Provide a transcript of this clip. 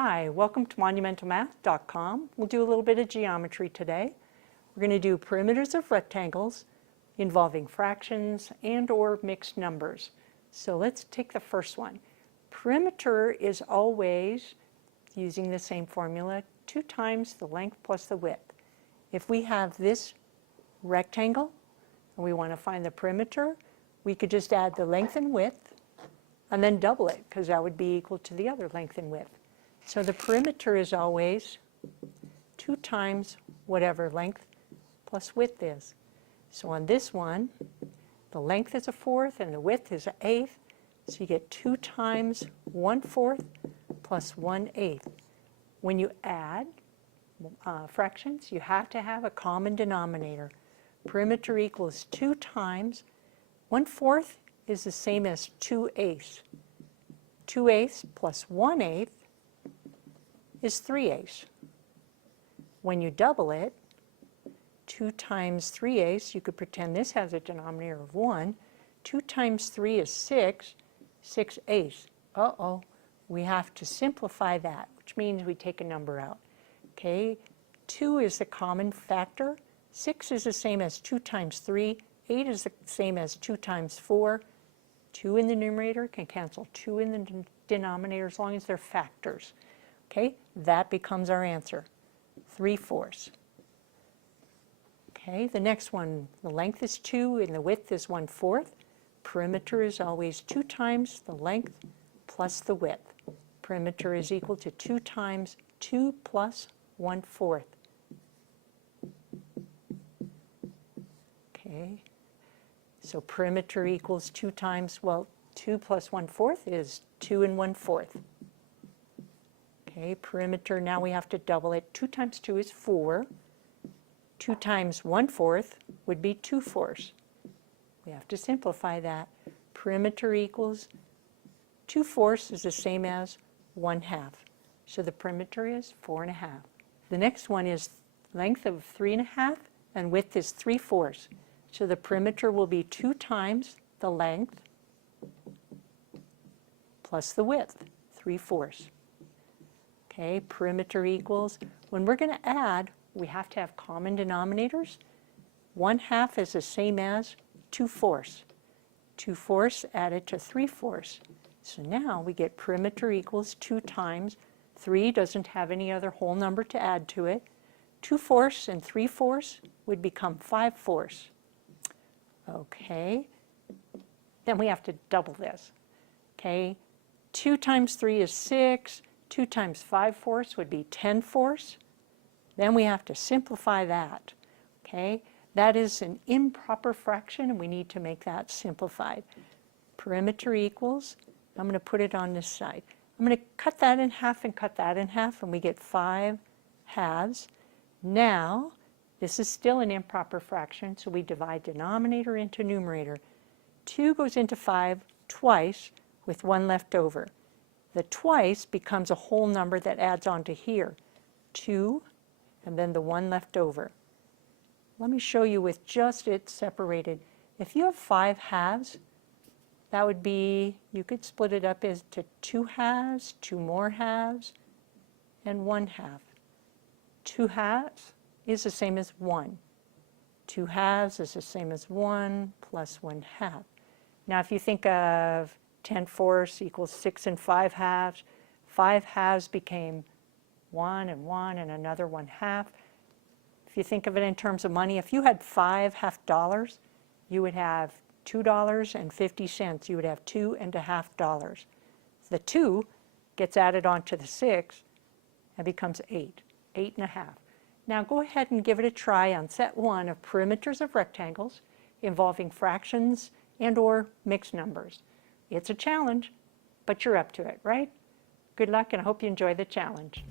Hi, welcome to monumentalmath.com. We'll do a little bit of geometry today. We're going to do perimeters of rectangles involving fractions and or mixed numbers. So let's take the first one. Perimeter is always, using the same formula, 2 times the length plus the width. If we have this rectangle and we want to find the perimeter, we could just add the length and width and then double it, because that would be equal to the other length and width. So the perimeter is always 2 times whatever length plus width is. So on this one, the length is 1/4 and the width is 1/8. So you get 2 times 1/4 plus 1/8. When you add fractions, you have to have a common denominator. Perimeter equals 2 times 1/4 is the same as 2/8. 2/8 plus 1/8 is 3/8. When you double it, 2 times 3/8, you could pretend this has a denominator of 1. 2 times 3 is 6, 6/8. Uh-oh, we have to simplify that, which means we take a number out. Okay, 2 is the common factor. 6 is the same as 2 times 3. 8 is the same as 2 times 4. 2 in the numerator can cancel 2 in the denominator as long as they're factors. Okay, that becomes our answer, 3/4. Okay, the next one, the length is 2 and the width is 1/4. Perimeter is always 2 times the length plus the width. Perimeter is equal to 2 times 2 plus 1/4. Okay, so perimeter equals 2 times, well, 2 plus 1/4 is 2 and 1/4. Okay, perimeter, now we have to double it. 2 times 2 is 4. 2 times 1/4 would be 2/4. We have to simplify that. Perimeter equals 2/4 is the same as 1/2. So the perimeter is 4.5. The next one is length of 3.5 and width is 3/4. So the perimeter will be 2 times the length plus the width, 3/4. Okay, perimeter equals, when we're going to add, we have to have common denominators. 1/2 is the same as 2/4. 2/4 added to 3/4. So now we get perimeter equals 2 times, 3 doesn't have any other whole number to add to it. 2/4 and 3/4 would become 5/4. Okay, then we have to double this. Okay, 2 times 3 is 6. 2 times 5/4 would be 10/4. Then we have to simplify that. Okay, that is an improper fraction and we need to make that simplified. Perimeter equals, I'm going to put it on this side. I'm going to cut that in half and cut that in half and we get 5/2. Now, this is still an improper fraction, so we divide denominator into numerator. 2 goes into 5 twice with 1 left over. The twice becomes a whole number that adds on to here. 2 and then the 1 left over. Let me show you with just it separated. If you have 5/2, that would be, you could split it up into 2/2, 2 more halves, and 1/2. 2/2 is the same as 1. 2/2 is the same as 1 plus 1/2. Now if you think of 10/4 equals 6 and 5/2, 5/2 became 1 and 1 and another 1/2. If you think of it in terms of money, if you had 5 $half, you would have $2.50. You would have $2.50. The 2 gets added onto the 6 and becomes 8, 8.5. Now go ahead and give it a try on set 1 of perimeters of rectangles involving fractions and or mixed numbers. It's a challenge, but you're up to it, right? Good luck and I hope you enjoy the challenge.